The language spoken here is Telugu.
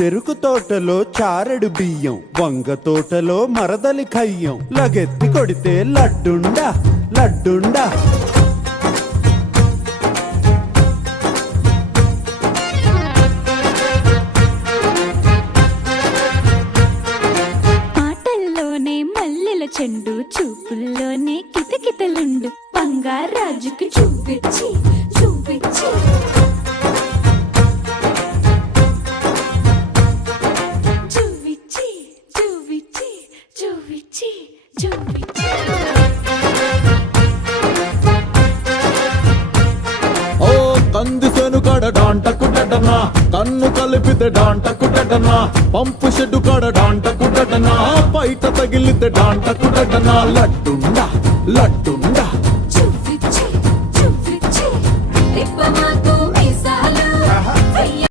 చెరుకు తోటలో చారడు బియ్యం వంగ తోటలో మరదలి కయ్యం లగెత్తి కొడితే లడ్డుండా లడ్డుండా. మాటల్లోనే మల్లెల చెండు చూపుల్లోనే కితకితలుండు. బంగారాజుకి చూపి చూపించి చూపించి. ఓ కందిసేను కాడ డాంట కుట్టటనా కన్ను కలిపితే డాంట కుట్టటనా పంపు షెడ్డు కడ డాంట కుట్టటనా బయట తగిలితే డాంట కుట్టటనా లడ్డుండా లడ్డుండా.